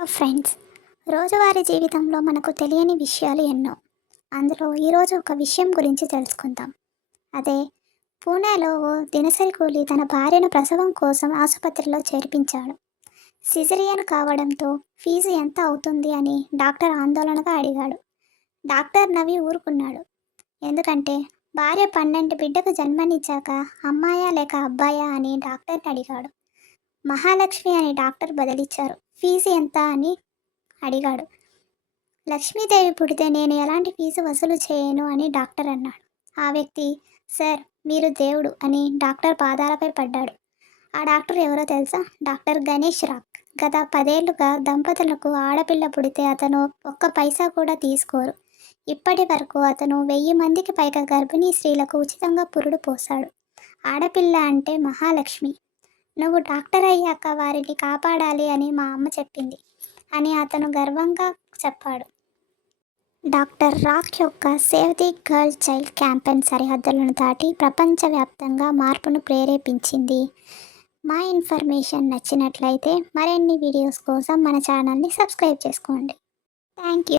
Friends, రోజువారీ జీవితంలో మనకు తెలియని విషయాలు ఎన్నో. అందులో ఈరోజు ఒక విషయం గురించి తెలుసుకుందాం. అదే పూణేలో ఓ దినసరి కూలి తన భార్యను ప్రసవం కోసం ఆసుపత్రిలో చేర్పించాడు. సిజరియన్ కావడంతో ఫీజు ఎంత అవుతుంది అని డాక్టర్ ఆందోళనగా అడిగాడు. డాక్టర్ నవ్వి ఊరుకున్నాడు. ఎందుకంటే భార్య 12 బిడ్డకు జన్మనిచ్చాక అమ్మాయా లేక అబ్బాయా అని డాక్టర్ని అడిగాడు. మహాలక్ష్మి అని డాక్టర్ బదిలిచ్చారు. ఫీజు ఎంత అని అడిగాడు. లక్ష్మీదేవి పుడితే నేను ఎలాంటి ఫీజు వసూలు చేయను అని డాక్టర్ అన్నాడు. ఆ వ్యక్తి, సార్ మీరు దేవుడు అని డాక్టర్ పాదాలపై పడ్డాడు. ఆ డాక్టర్ ఎవరో తెలుసా? Doctor Ganesh rock. గత 10 ఏళ్లుగా దంపతులకు ఆడపిల్ల పుడితే అతను ఒక్క పైసా కూడా తీసుకోరు. ఇప్పటి వరకు అతను 1000 మందికి పైగా గర్భిణీ స్త్రీలకు ఉచితంగా పురుడు పోశాడు. ఆడపిల్ల అంటే మహాలక్ష్మి. నువ్వు డాక్టర్ అయ్యాక వారిని కాపాడాలి అని మా అమ్మ చెప్పింది అని అతను గర్వంగా చెప్పాడు. డాక్టర్ రాక్ యొక్క save the girl child campaign సరిహద్దులను దాటి ప్రపంచవ్యాప్తంగా మార్పును ప్రేరేపించింది. మా ఇన్ఫర్మేషన్ నచ్చినట్లయితే మరిన్ని వీడియోస్ కోసం మన ఛానల్ని సబ్స్క్రైబ్ చేసుకోండి. Thank you.